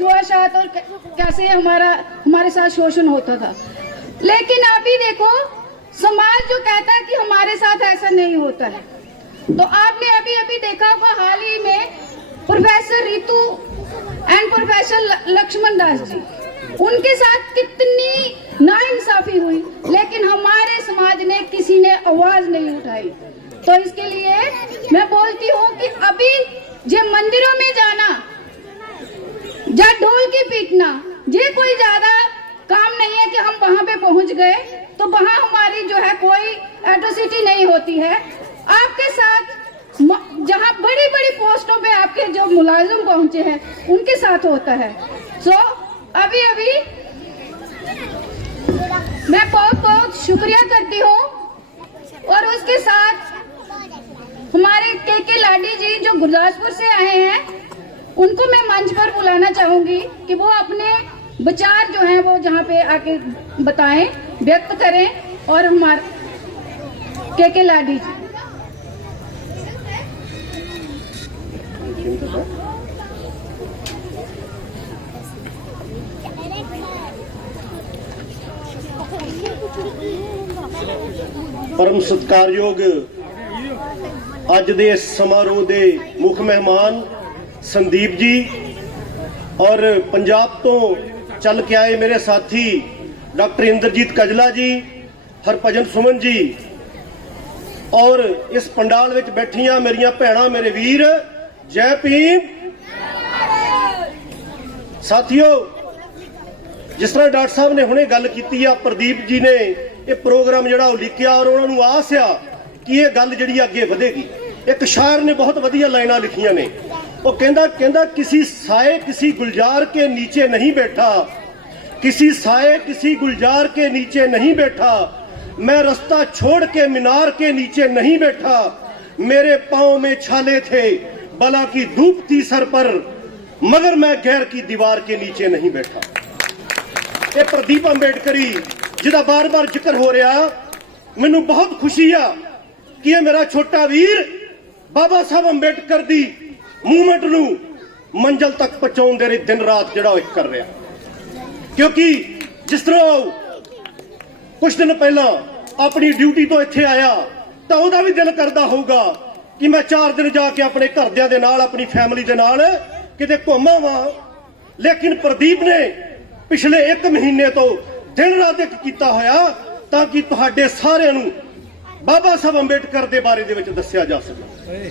छुआछूत और कैसे हमारे साथ शोषण होता था। लेकिन अभी देखो समाज जो कहता है कि हमारे साथ ऐसा नहीं होता है। तो आपने अभी अभी देखा होगा हाल ही में professor Ritu and professor Lakshman Das ji, उनके साथ कितनी नाइंसाफी हुई, लेकिन हमारे समाज ने किसी ने आवाज नहीं उठाई। तो इसके लिए मैं बोलती हूँ कि अभी जे मंदिरों में जाना या ढोल की पीटना ये कोई ज्यादा काम नहीं है कि हम वहां पे पहुंच गए तो वहां हमारी जो है कोई एट्रोसिटी नहीं होती है। आपके साथ जहां बड़ी बड़ी पोस्टों पे आपके जो मुलाजिम पहुंचे हैं उनके साथ होता है। सो अभी अभी मैं बहुत बहुत शुक्रिया करती हूँ और उसके साथ हमारे के लाडी जी जो गुरदासपुर से आए हैं उनको मैं मंच पर बुलाना चाहूंगी कि वो अपने विचार जो हैं वो जहाँ पे आके बताएं, व्यक्त करें। और हमारे के लाडी जी परम सत्कारयोग अज दे समारोह दे मुख मेहमान संदीप जी और पंजाब तो चल के आए मेरे साथी डॉक्टर इंद्रजीत कजला जी, हरभजन सुमन जी और इस पंडाल विच बैठियां मेरियां भैणां मेरे वीर, जय भीम। साथियों, जिस तरह डॉक्टर साहब ने हुणे गल कीती आ, प्रदीप जी ने ये प्रोग्राम जिहड़ा लिखिया और उन्होंने आस आ कि ये गल जिहड़ी अगे वधेगी। एक शायर ने बहुत वधिया लाइनां लिखियां ने, वो कहंदा किसी साए किसी गुलजार के नीचे नहीं बैठा, किसी साए किसी गुलजार के नीचे नहीं बैठा, मैं रास्ता छोड़ के मीनार के नीचे नहीं बैठा, मेरे पांव में छाले थे बला की धूप थी सर पर, मगर मैं गैर की दीवार के नीचे नहीं बैठा। ये प्रदीप अंबेडकरी जिहदा बार बार जिक्र हो रहा, मैनूं बहुत खुशी आ कि ये मेरा छोटा वीर बाबा साहब अंबेडकर दी मूवमेंट नूं मंजिल तक पहुंचाउण दे दिन रात जिहड़ा कर रहा। क्योंकि जिस तरह कुछ दिन पहला अपनी ड्यूटी तो इत्थे आया तो उहदा भी दिल करदा होगा कि मैं 4 दिन जाके अपने घरदियां दे नाल अपनी फैमिली दे नाल किते घुम आवां। लेकिन प्रदीप ने पिछले 1 महीने तो दिन रात एक कीता होया ताकि तुहाडे सारिआं नूं बाबा साहब अंबेडकर दे बारे दे विच दस्सिया जा सके,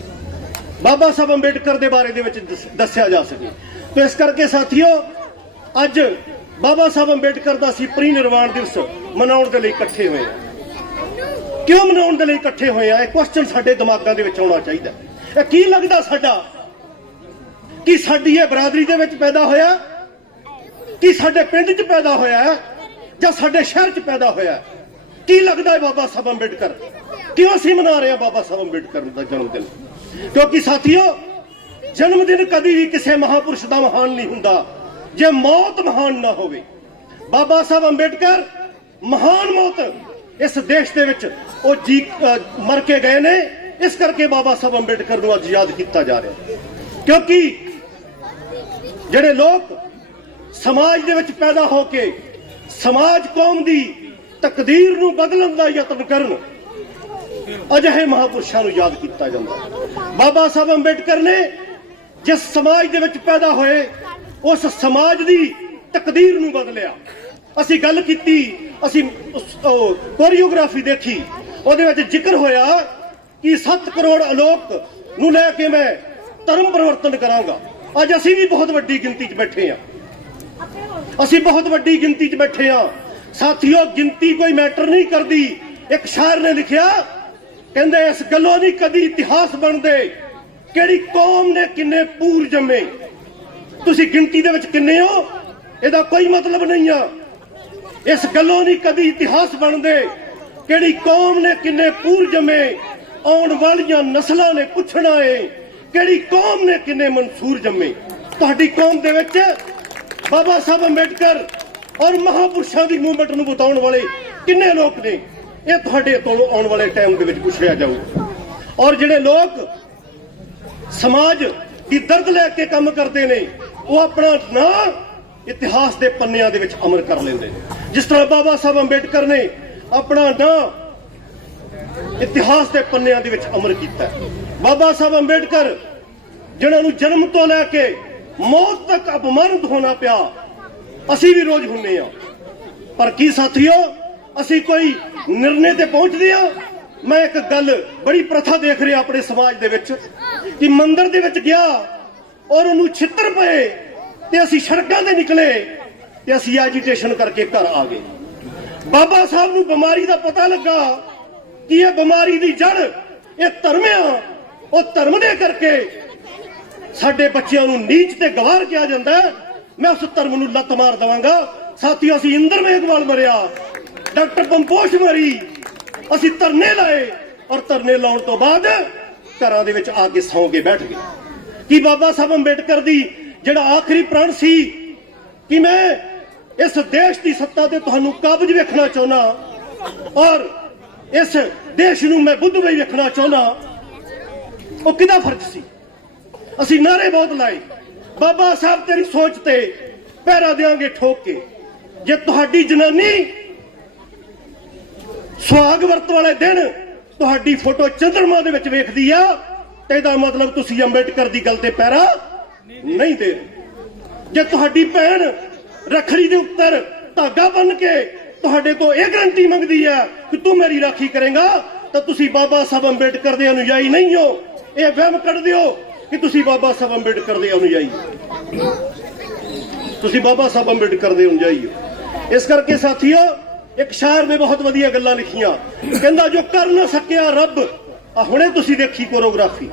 बाबा साहब अंबेडकर दे बारे दे विच दस्सिया जा सके। तो इस करके साथियों, अज बाबा साहब अंबेडकर दा असीं परिनिर्वाण दिवस मनाउण दे लई इकट्ठे होए आ। क्यों मनाउण दे लई इकट्ठे होए आ? क्वेश्चन साडे दिमागां दे विच आउणा चाहीदा। ਇਹ ਕੀ लगदा साडा कि साडी ਇਹ बरादरी दे विच पैदा होया, कि साडे पिंड च पैदा होया ਜਾਂ साडे शहर च पैदा होया? की लगदा है बाबा साहब अंबेडकर? क्यों असीं मना रहे हैं बाबा साहब अंबेडकर दा जन्मदिन? क्योंकि साथियों, जन्मदिन कभी भी किसी महापुरुष का महान नहीं हुंदा जे मौत महान ना होवे। बाबा साहब अंबेडकर महान मौत इस देश दे विच ओ जी मर के गए ने, इस करके बाबा साहब अंबेडकर नूं अज याद किया जा रहा। क्योंकि जिहड़े लोग समाज दे विच पैदा होके समाज कौम दी तकदीर नूं बदलण दा यतन करन, अजिहे महापुरुषां नूं याद किया जांदा। बाबा साहब अंबेडकर ने जिस समाज दे विच पैदा होए उस समाज दी तकदीर नूं बदलिया। असी गल कीती, असी कोरियोग्राफी देखी, उहदे विच जिक्र होया कि 7 करोड़ आलोक नूं लैके मैं धर्म परिवर्तन करांगा। अज असी भी बहुत वड्डी गिनती च बैठे हां, असी बहुत वड्डी गिनती च बैठे हां। साथियों, गिनती कोई मैटर नहीं करती। एक शायर ने लिखिया, कहंदे इस गल्लों नहीं कदी इतिहास बनदे किहड़ी कौम ने किन्ने पूर जम्मे। तुसी गिनती दे विच किन्ने हो इहदा कोई मतलब नहीं आ। इस गल्लों नहीं कदी इतिहास बनदे किहड़ी कौम ने किन्ने पूर जम्मे। आउण वालियां नस्लां ने पुछना है किहड़ी कौम ने किन्ने मंसूर जम्मे। तुहाडी कौम दे विच बाबा साहब अंबेडकर और महापुरुषों की मूवमेंट नूं बताउण वाले किन्ने लोग ने, यह तुहाडे कोलों आउण वाले टाइम दे विच पुछिया जाऊ। और जिहड़े लोग समाज की दर्द लैके काम करते ने, ਉਹ ਆਪਣਾ ਨਾਂ ਇਤਿਹਾਸ ਦੇ ਪੰਨਿਆਂ ਦੇ ਵਿੱਚ ਅਮਰ ਕਰ ਲੈਂਦੇ ਨੇ। ਜਿਸ ਤਰ੍ਹਾਂ ਬਾਬਾ ਸਾਹਿਬ ਅੰਬੇਡਕਰ ਨੇ ਆਪਣਾ ਨਾਂ ਇਤਿਹਾਸ ਦੇ ਪੰਨਿਆਂ ਦੇ ਵਿੱਚ ਅਮਰ ਕੀਤਾ। ਬਾਬਾ ਸਾਹਿਬ ਅੰਬੇਡਕਰ ਜਿਨ੍ਹਾਂ ਨੂੰ ਜਨਮ ਤੋਂ ਲੈ ਕੇ ਮੌਤ ਤੱਕ ਅਪਮਾਨਿਤ ਹੋਣਾ ਪਿਆ, ਅਸੀਂ ਵੀ ਰੋਜ਼ ਹੁੰਨੇ ਆ। ਪਰ ਕੀ ਸਾਥੀਓ, ਅਸੀਂ ਕੋਈ ਨਿਰਣੇ ਤੇ ਪਹੁੰਚਦੇ ਆ? ਮੈਂ ਇੱਕ ਗੱਲ ਬੜੀ ਪ੍ਰਥਾ ਦੇਖ ਰਿਹਾ ਆਪਣੇ ਸਮਾਜ ਦੇ ਵਿੱਚ ਕਿ ਮੰਦਿਰ ਦੇ ਵਿੱਚ ਗਿਆ ਔਰ ਉਹਨੂੰ ਛਿੱਤਰ ਪਏ ਤੇ ਅਸੀਂ ਸੜਕਾਂ ਤੇ ਨਿਕਲੇ ਤੇ ਅਸੀਂ ਐਜੀਟੇਸ਼ਨ ਕਰਕੇ ਘਰ ਆ ਗਏ। ਬਾਬਾ ਸਾਹਿਬ ਨੂੰ ਬਿਮਾਰੀ ਦਾ ਪਤਾ ਲੱਗਾ ਕਿ ਇਹ ਬਿਮਾਰੀ ਦੀ ਜੜ ਇਹ ਧਰਮ ਆ, ਉਹ ਧਰਮ ਦੇ ਕਰਕੇ ਸਾਡੇ ਬੱਚਿਆਂ ਨੂੰ ਨੀਚ ਤੇ ਗਵਾਰ ਕਿਹਾ ਜਾਂਦਾ। ਮੈਂ ਉਸ ਧਰਮ ਨੂੰ ਲੱਤ ਮਾਰ ਦਵਾਂਗਾ। ਸਾਥੀਓ, ਅਸੀਂ ਇੰਦਰ ਮੇਘਵਾਲ ਮਰਿਆ, ਡਾਕਟਰ ਬੰਪੋਸ਼ ਮਰੀ, ਅਸੀਂ ਧਰਨੇ ਲਾਏ ਔਰ ਧਰਨੇ ਲਾਉਣ ਤੋਂ ਬਾਅਦ ਘਰਾਂ ਦੇ ਵਿੱਚ ਆ ਕੇ ਸੌਂ ਕੇ ਬੈਠ ਗਏ। ਕਿ ਬਾਬਾ ਸਾਹਿਬ ਅੰਬੇਡਕਰ ਦੀ ਜਿਹੜਾ ਆਖਰੀ ਪ੍ਰਣ ਸੀ ਕਿ ਮੈਂ ਇਸ ਦੇਸ਼ ਦੀ ਸੱਤਾ ਤੇ ਤੁਹਾਨੂੰ ਕਾਬਜ ਵੇਖਣਾ ਚਾਹੁੰਦਾ ਔਰ ਇਸ ਦੇਸ਼ ਨੂੰ ਮੈਂ ਬੁੱਧਮਈ ਵੇਖਣਾ ਚਾਹੁੰਦਾ, ਉਹ ਕਿਹਦਾ ਫਰਜ਼ ਸੀ? ਅਸੀਂ ਨਾਰੇ ਬਹੁਤ ਲਾਏ, ਬਾਬਾ ਸਾਹਿਬ ਤੇਰੀ ਸੋਚ ਤੇ ਪਹਿਰਾ ਦੇਾਂਗੇ ਠੋਕ ਕੇ। ਜੇ ਤੁਹਾਡੀ ਜਨਾਨੀ ਸੁਹਾਗ ਵਰਤ ਵਾਲੇ ਦਿਨ ਤੁਹਾਡੀ ਫੋਟੋ ਚੰਦਰਮਾ ਦੇ ਵਿੱਚ ਵੇਖਦੀ ਆ ਤੇ ਇਹਦਾ ਮਤਲਬ ਤੁਸੀਂ ਅੰਬੇਡਕਰ ਦੀ ਗੱਲ ਤੇ ਪਹਿਰਾ ਨਹੀਂ ਦੇ ਰਹੇ। ਜੇ ਤੁਹਾਡੀ ਭੈਣ ਰੱਖੜੀ ਦੇ ਉੱਤਰ ਧਾਗਾ ਬੰਨ ਕੇ ਤੁਹਾਡੇ ਤੋਂ ਇਹ ਗਰੰਟੀ ਮੰਗਦੀ ਆ ਕਿ ਤੂੰ ਮੇਰੀ ਰਾਖੀ ਕਰੇਗਾ ਤਾਂ ਤੁਸੀਂ ਬਾਬਾ ਸਾਹਿਬ ਅੰਬੇਡਕਰ ਦੇ ਅਨੁਯਾਈ ਨਹੀਂ ਹੋ। ਇਹ ਵਹਿਮ ਕੱਢ ਦਿਓ ਕਿ ਤੁਸੀਂ ਬਾਬਾ ਸਾਹਿਬ ਅੰਬੇਡਕਰ ਦੇ ਅਨੁਯਾਈ ਹੋ। ਤੁਸੀਂ ਬਾਬਾ ਸਾਹਿਬ ਅੰਬੇਡਕਰ ਦੇ ਅਨੁਯਾਈ ਹੋ। ਇਸ ਕਰਕੇ ਸਾਥੀਓ, ਇੱਕ ਸ਼ਾਇਰ ਨੇ ਬਹੁਤ ਵਧੀਆ ਗੱਲਾਂ ਲਿਖੀਆਂ। ਕਹਿੰਦਾ ਜੋ ਕਰ ਨਾ ਸਕਿਆ ਰੱਬ, ਆ ਹੁਣੇ ਤੁਸੀਂ ਦੇਖੀ ਕੋਰੀਓਗ੍ਰਾਫੀ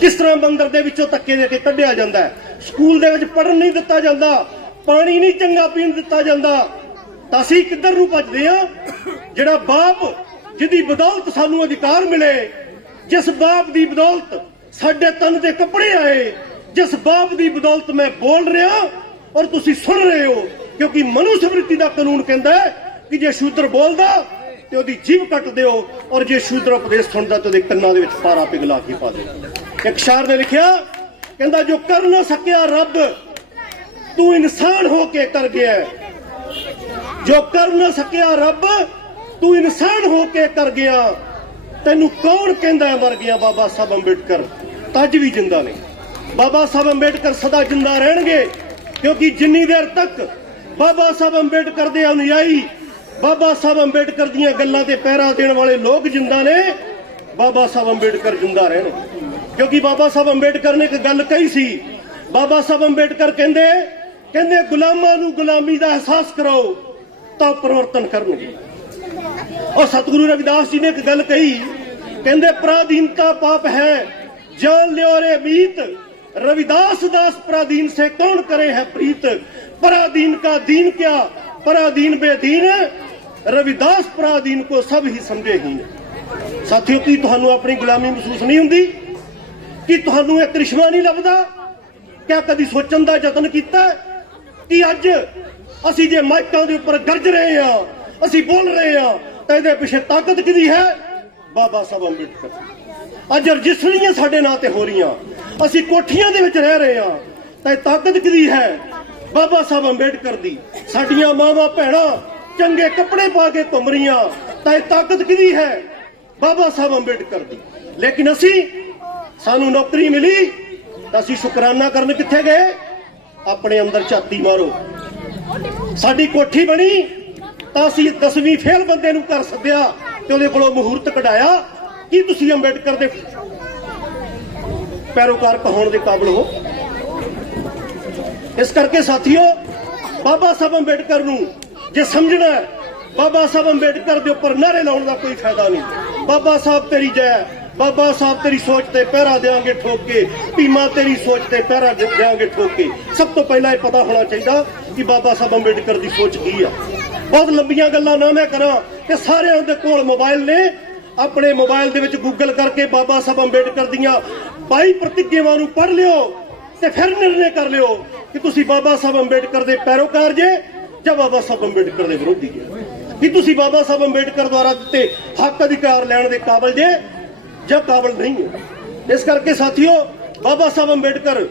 ਕਿਸ ਤਰ੍ਹਾਂ ਮੰਦਿਰ ਦੇ ਵਿੱਚੋਂ ਧੱਕੇ ਦੇ ਕੇ ਕੱਢਿਆ ਜਾਂਦਾ ਹੈ। ਸਕੂਲ ਦੇ ਵਿੱਚ ਪੜ੍ਹਨ ਨਹੀਂ ਦਿੱਤਾ ਜਾਂਦਾ, ਪਾਣੀ ਨਹੀਂ ਚੰਗਾ ਪੀਣ ਦਿੱਤਾ ਜਾਂਦਾ, ਤਾਂ ਅਸੀਂ ਕਿੱਧਰ ਨੂੰ ਭੱਜਦੇ ਆ? ਜਿਹੜਾ ਬਾਪ ਜਿਹਦੀ ਬਦੌਲਤ ਸਾਨੂੰ ਅਧਿਕਾਰ ਮਿਲੇ, ਜਿਸ ਬਾਪ ਦੀ ਬਦੌਲਤ ਸਾਡੇ ਤਨ ਦੇ ਕੱਪੜੇ ਆਏ, ਜਿਸ ਬਾਪ ਦੀ ਬਦੌਲਤ ਮੈਂ ਬੋਲ ਰਿਹਾ ਔਰ ਤੁਸੀਂ ਸੁਣ ਰਹੇ ਹੋ, ਕਿਉਂਕਿ ਮਨੂ ਸਮ੍ਰਿਤੀ ਦਾ ਕਾਨੂੰਨ ਕਹਿੰਦਾ ਹੈ ਕਿ ਜੇ ਸ਼ੂਦਰ ਬੋਲਦਾ ਤੇ ਉਹਦੀ ਜੀਭ ਕੱਟ ਦਿਓ ਔਰ ਜੇ ਸ਼ੂਦਰ ਉਪਦੇਸ਼ ਸੁਣਦਾ ਤੇ ਉਹਦੇ ਕੰਨਾਂ ਦੇ ਵਿੱਚ ਪਾਰਾ ਪਿਘਲਾ ਕੇ ਪਾ ਦਿਓ। ਇੱਕ ਸ਼ਾਇਰ ਨੇ ਲਿਖਿਆ, ਕਹਿੰਦਾ ਜੋ ਕਰ ਨਾ ਸਕਿਆ ਰੱਬ ਤੂੰ ਇਨਸਾਨ ਹੋ ਕੇ ਕਰ ਗਿਆ। ਜੋ ਕਰ ਨਾ ਸਕਿਆ ਰੱਬ ਤੂੰ ਇਨਸਾਨ ਹੋ ਕੇ ਕਰ ਗਿਆ। ਤੈਨੂੰ ਕੌਣ ਕਹਿੰਦਾ ਮਰ ਗਿਆ? ਬਾਬਾ ਸਾਹਿਬ ਅੰਬੇਡਕਰ ਅੱਜ ਵੀ ਜਿੰਦਾ ਨੇ। ਬਾਬਾ ਸਾਹਿਬ ਅੰਬੇਡਕਰ ਸਦਾ ਜਿੰਦਾ ਰਹਿਣਗੇ, ਕਿਉਂਕਿ ਜਿੰਨੀ ਦੇਰ ਤੱਕ ਬਾਬਾ ਸਾਹਿਬ ਅੰਬੇਡਕਰ ਦੇ ਅਨੁਯਾਈ, ਬਾਬਾ ਸਾਹਿਬ ਅੰਬੇਡਕਰ ਦੀਆਂ ਗੱਲਾਂ ਤੇ ਪਹਿਰਾ ਦੇਣ ਵਾਲੇ ਲੋਕ ਜਿੰਦਾ ਨੇ, ਬਾਬਾ ਸਾਹਿਬ ਅੰਬੇਡਕਰ ਜਿੰਦਾ ਰਹਿਣਗੇ। ਕਿਉਂਕਿ ਬਾਬਾ ਸਾਹਿਬ ਅੰਬੇਡਕਰ ਨੇ ਇੱਕ ਗੱਲ ਕਹੀ ਸੀ। ਬਾਬਾ ਸਾਹਿਬ ਅੰਬੇਡਕਰ ਕਹਿੰਦੇ ਗੁਲਾਮਾਂ ਨੂੰ ਗੁਲਾਮੀ ਦਾ ਅਹਿਸਾਸ ਕਰਾਓ ਤਾਂ ਪਰਿਵਰਤਨ ਕਰਨਗੇ। ਔਰ ਸਤਿਗੁਰੂ ਰਵਿਦਾਸ ਜੀ ਨੇ ਇੱਕ ਗੱਲ ਕਹੀ, ਕਹਿੰਦੇ ਪਰਾਧੀਨਤਾ ਪਾਪ ਹੈ ਜਾन लियो रे मीत, रविदास दास पराधीन से कौन करे है प्रीत। पराधीन का दीन क्या, पराधीन बेदीन, रविदास पराधीन को सब ही समझे हीन। साथियों, की तुहानू अपनी गुलामी महसूस नहीं हुंदी? कि तुहानू एक करिश्मा नहीं लभदा? क्या कदी सोचण दा यतन कीता कि अज असीं जे माइकां दे उपर गरज रहे हां, असीं बोल रहे हां, तां इहदे पिछे ताकत किहदी है? बाबा साहब अंबेडकर। ਅੱਜ ਰਜਿਸਟਰੀਆਂ ਸਾਡੇ ਨਾਂ ਤੇ ਹੋ ਰਹੀਆਂ, ਅਸੀਂ ਕੋਠੀਆਂ ਦੇ ਵਿੱਚ ਰਹਿ ਰਹੇ ਹਾਂ, ਤਾਂ ਇਹ ਤਾਕਤ ਕਿਹਦੀ ਹੈ? ਬਾਬਾ ਸਾਹਿਬ ਅੰਬੇਡਕਰ ਦੀ। ਸਾਡੀਆਂ ਮਾਵਾਂ ਭੈਣਾਂ ਚੰਗੇ ਕੱਪੜੇ ਪਾ ਕੇ ਘੁੰਮ ਰਹੀਆਂ, ਤਾਂ ਇਹ ਤਾਕਤ ਕਿਹਦੀ ਹੈ? ਬਾਬਾ ਸਾਹਿਬ ਅੰਬੇਡਕਰ ਦੀ। ਲੇਕਿਨ ਸਾਨੂੰ ਨੌਕਰੀ ਮਿਲੀ ਤਾਂ ਅਸੀਂ ਸ਼ੁਕਰਾਨਾ ਕਰਨ ਕਿੱਥੇ ਗਏ? ਆਪਣੇ ਅੰਦਰ ਝਾਤੀ ਮਾਰੋ। ਸਾਡੀ ਕੋਠੀ ਬਣੀ ਤਾਂ ਅਸੀਂ 10ਵੀਂ ਫੇਲ ਬੰਦੇ ਨੂੰ ਘਰ ਸੱਦਿਆ ਤੇ ਉਹਦੇ ਕੋਲੋਂ ਮਹੂਰਤ ਕਢਾਇਆ। ਕੀ ਤੁਸੀਂ ਅੰਬੇਡਕਰ ਦੇ ਪੈਰੋਕਾਰ ਕਹਾਉਣ ਦੇ ਕਾਬਿਲ ਹੋ? ਇਸ ਕਰਕੇ ਸਾਥੀਓ, ਬਾਬਾ ਸਾਹਿਬ ਅੰਬੇਡਕਰ ਨੂੰ ਜੇ ਸਮਝਣਾ ਹੈ, ਬਾਬਾ ਸਾਹਿਬ ਅੰਬੇਡਕਰ ਦੇ ਉੱਪਰ ਨਾਰੇ ਲਾਉਣ ਦਾ ਕੋਈ ਫਾਇਦਾ ਨਹੀਂ। ਬਾਬਾ ਸਾਹਿਬ ਤੇਰੀ ਜੈ, ਬਾਬਾ ਸਾਹਿਬ ਤੇਰੀ ਸੋਚ ਤੇ ਪਹਿਰਾ ਦੇਾਂਗੇ ਠੋਕ ਕੇ, ਭੀਮਾ ਤੇਰੀ ਸੋਚ ਤੇ ਪਹਿਰਾ ਦੇਾਂਗੇ ਠੋਕ ਕੇ। ਸਭ ਤੋਂ ਪਹਿਲਾਂ ਇਹ ਪਤਾ ਹੋਣਾ ਚਾਹੀਦਾ ਕਿ ਬਾਬਾ ਸਾਹਿਬ ਅੰਬੇਡਕਰ ਦੀ ਸੋਚ ਕੀ ਆ। ਬਹੁਤ ਲੰਬੀਆਂ ਗੱਲਾਂ ਨਾ ਮੈਂ ਕਰਾਂ ਕਿ ਸਾਰਿਆਂ ਦੇ ਕੋਲ ਮੋਬਾਈਲ ਨੇ। ਆਪਣੇ ਮੋਬਾਈਲ ਦੇ ਵਿੱਚ ਗੂਗਲ ਕਰਕੇ ਬਾਬਾ ਸਾਹਿਬ ਅੰਬੇਡਕਰ ਦੀਆਂ 22 ਪ੍ਰਤੀਗਿਆਵਾਂ ਨੂੰ ਪੜ੍ਹ ਲਿਓ ਤੇ ਫਿਰ ਨਿਰਣੇ ਕਰ ਲਿਓ ਕਿ ਤੁਸੀਂ ਬਾਬਾ ਸਾਹਿਬ ਅੰਬੇਡਕਰ ਦੇ ਪੈਰੋਕਾਰ ਜੇ ਜਾਂ ਬਾਬਾ ਸਾਹਿਬ ਅੰਬੇਡਕਰ ਦੇ ਵਿਰੋਧੀ ਜੇ। ਕਿ ਤੁਸੀਂ ਬਾਬਾ ਸਾਹਿਬ ਅੰਬੇਡਕਰ ਦੁਆਰਾ ਦਿੱਤੇ ਹੱਕ ਅਧਿਕਾਰ ਲੈਣ ਦੇ ਕਾਬਿਲ ਜੇ ਜਾਂ ਕਾਬਿਲ ਨਹੀਂ ਹੋ। ਇਸ ਕਰਕੇ ਸਾਥੀਓ, ਬਾਬਾ ਸਾਹਿਬ ਅੰਬੇਡਕਰ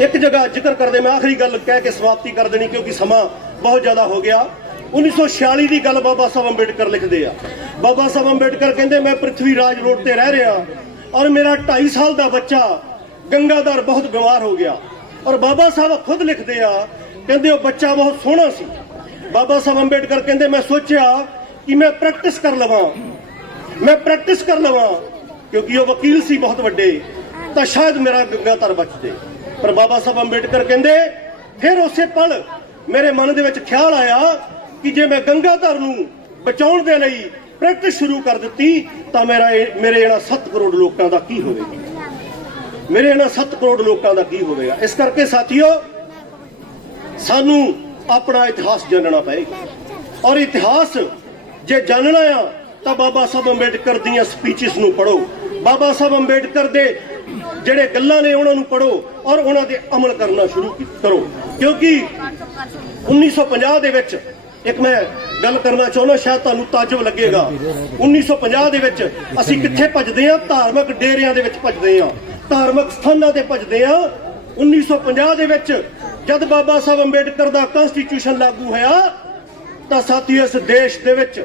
एक जगह जिक्र करते मैं आखिरी गल कह के समाप्ति कर देनी क्योंकि समा बहुत ज्यादा हो गया। 1946 की गल बाबा साहब अंबेडकर लिखते हैं। बाबा साहब अंबेडकर कहते मैं पृथ्वी राज रोड ते रह रहा और मेरा 2.5 साल का बच्चा गंगाधर बहुत बीमार हो गया। और बाबा साहब खुद लिखते हैं कहते वो बच्चा बहुत सोहना सी। बाबा साहब अंबेडकर कहते मैं सोचा कि मैं प्रैक्टिस कर लवां क्योंकि वो वकील सी बहुत वड्डे तो शायद मेरा गंगाधर बचते। पर बाबा साहब अंबेडकर कहते फिर उसे पल मेरे मन दे विच ख्याल आया कि जे मैं गंगाधर नूं बचाउण दे लई प्रैक्टिस शुरू कर दी तो मेरे इन्हां 7 करोड़ लोगों का की होवेगा, मेरे इन्हां 7 करोड़ लोगों का की होवेगा। इस करके साथियों सानू अपना इतिहास जानना पएगा और इतिहास जे जानना आ तो बाबा साहब अंबेडकर दीयां स्पीचेस नूं पढ़ो, बाबा साहब अंबेडकर दे ਜਿਹੜੇ ਗੱਲਾਂ ਨੇ ਉਹਨਾਂ ਨੂੰ ਪੜੋ ਔਰ ਉਹਨਾਂ ਤੇ ਅਮਲ ਕਰਨਾ ਸ਼ੁਰੂ ਕਰੋ। ਕਿਉਂਕਿ 1950 ਦੇ ਵਿੱਚ ਇੱਕ ਮੈਂ ਗੱਲ ਕਰਨਾ ਚਾਹੁੰਦਾ, ਸ਼ਾਇਦ ਤੁਹਾਨੂੰ ਤਾਜਬ ਲੱਗੇਗਾ। 1950 ਦੇ ਵਿੱਚ ਅਸੀਂ ਕਿੱਥੇ ਭੱਜਦੇ ਆ? ਧਾਰਮਿਕ ਡੇਰਿਆਂ ਦੇ ਵਿੱਚ ਭੱਜਦੇ ਆ, ਧਾਰਮਿਕ ਸਥਾਨਾਂ ਤੇ ਭੱਜਦੇ ਆ। 1950 ਦੇ ਵਿੱਚ ਜਦ ਬਾਬਾ ਸਾਹਿਬ ਅੰਬੇਡਕਰ ਦਾ ਕਨਸਟੀਟਿਊਸ਼ਨ ਲਾਗੂ ਹੋਇਆ ਤਾਂ ਸਾਥੀਓ ਇਸ ਦੇਸ਼ ਦੇ ਵਿੱਚ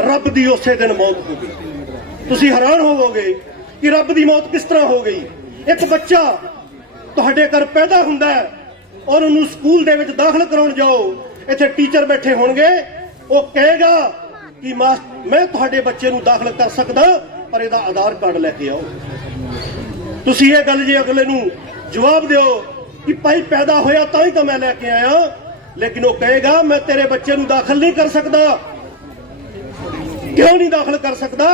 ਰੱਬ ਦੀ ਉਸੇ ਦਿਨ ਮੌਤ ਹੋ ਗਈ। ਤੁਸੀਂ ਹੈਰਾਨ ਹੋਵੋਗੇ कि रब की मौत किस तरह हो गई। एक बच्चा तुहाडे घर पैदा हुंदा है और उन्होंने स्कूल दे विच दाखिल कराउण जाओ, इत्थे टीचर बैठे होणगे, वो कहेगा कि मैं तुहाडे बच्चे नूं दाखिल कर सकदा पर इहदा आधार कार्ड लैके आओ। तुसीं ये गल जे अगले नूं जवाब दिओ कि भाई पैदा होया तां ही तो मैं लैके आया, लेकिन वो कहेगा मैं तेरे बच्चे नूं दाखिल नहीं कर सकदा। क्यों नहीं दाखिल कर सकता?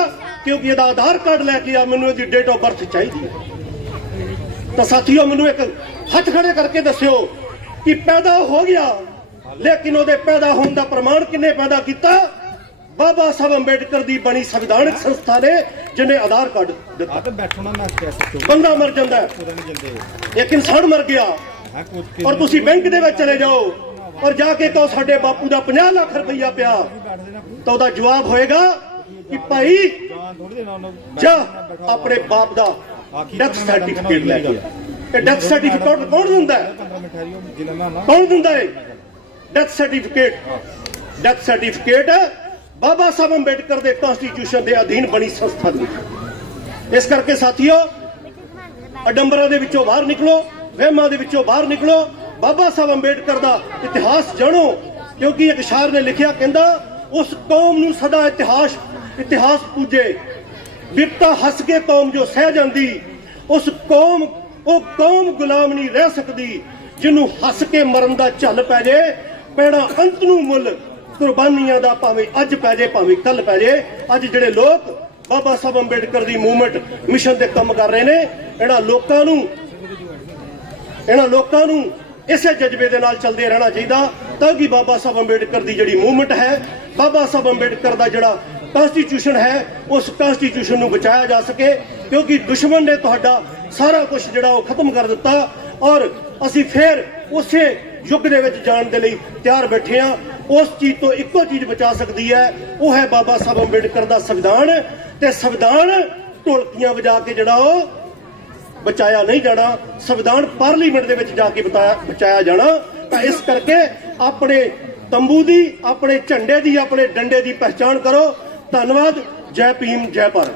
क्योंकि ਇਹਦਾ ਆਧਾਰ ਕਾਰਡ ਲੈ ਕੇ ਆ, ਮੈਨੂੰ ਇਹਦੀ ਡੇਟ ਆਫ ਬਰਥ ਚਾਹੀਦੀ ਹੈ। ਤਾਂ ਸਾਥੀਓ ਮੈਨੂੰ ਇੱਕ ਹੱਥ ਖੜੇ ਕਰਕੇ ਦੱਸਿਓ ਕਿ ਪੈਦਾ ਹੋ ਗਿਆ ਲੇਕਿਨ ਉਹਦੇ ਪੈਦਾ ਹੋਣ ਦਾ ਪ੍ਰਮਾਣ ਕਿੰਨੇ ਪੈਦਾ ਕੀਤਾ? ਬਾਬਾ ਸਾਹਿਬ ਅੰਬੇਡਕਰ ਦੀ ਬਣੀ ਸੰਵਿਧਾਨਕ ਸੰਸਥਾ ਨੇ ਜਿਹਨੇ ਆਧਾਰ ਕਾਰਡ ਦਿੱਤਾ। ਬੰਦਾ ਮਰ ਜਾਂਦਾ, ਇੱਕ ਇਨਸਾਨ ਮਰ ਗਿਆ ਔਰ ਤੁਸੀਂ ਬੈਂਕ ਦੇ ਵਿੱਚ ਚਲੇ ਜਾਓ ਔਰ ਜਾ ਕੇ ਕਹੋ ਸਾਡੇ ਬਾਪੂ ਦਾ 50 ਲੱਖ ਰੁਪਈਆ ਪਿਆ ਤਾਂ ਉਹਦਾ ਜਵਾਬ ਹੋਏਗਾ कि भाई जा अपने बाप दा डेथ सर्टिफिकेट लेके आ। डेथ सर्टिफिकेट कौन दिंदा है? कौन दिंदा है डेथ सर्टिफिकेट? डेथ सर्टिफिकेट बाबा साहब अंबेडकर दे कॉन्स्टिट्यूशन दे अधीन बनी संस्था दी। इस करके साथियों अडंबरा दे विचों बाहर निकलो, वहमां दे विचों बाहर निकलो, बाबा साहब अंबेडकर दा इतिहास जानो। क्योंकि एक शायर ने लिखिया कहंदा उस कौम नूं सदा इतिहास पूजे, विपता हस के कौम जो सह जाती, उस कौम वो कौम गुलाम नहीं रह सकती जिन्हों हस के मरन का झल पै जाए, पैड़ा अंत नूं मुल कुर्बानियां दा भावें अज पै जाए भावें कल पै जाए। अज जिहड़े लोग बाबा साहब अंबेडकर की मूवमेंट मिशन से काम कर रहे हैं इन्हां लोकां नूं इसे जज्बे दे नाल चलदे रहना चाहिए ताकि बाबा साहब अंबेडकर की जिहड़ी मूवमेंट है, बाबा साहब अंबेडकर का जिहड़ा कॉन्स्टिट्यूशन है उस कॉन्स्टिट्यूशन नूं बचाया जा सके। क्योंकि दुश्मन ने तुहाडा सारा कुछ जिहड़ा वो खत्म कर दिता और असीं फिर उसे युग दे विच जाण दे लई तैयार बैठे हां। उस चीज तो इक्को चीज बचा सकती है, वो है बाबा साहब अंबेडकर दा संविधान। ते संविधान ढोलकियां बजा के जिहड़ा वो बचाया नहीं जाना, संविधान पार्लीमेंट दे विच जाके बचाया जाना। तां इस करके अपने तंबू दी, अपने झंडे दी, अपने डंडे दी पहचान करो। धन्यवाद। जय भीम, जय भारत।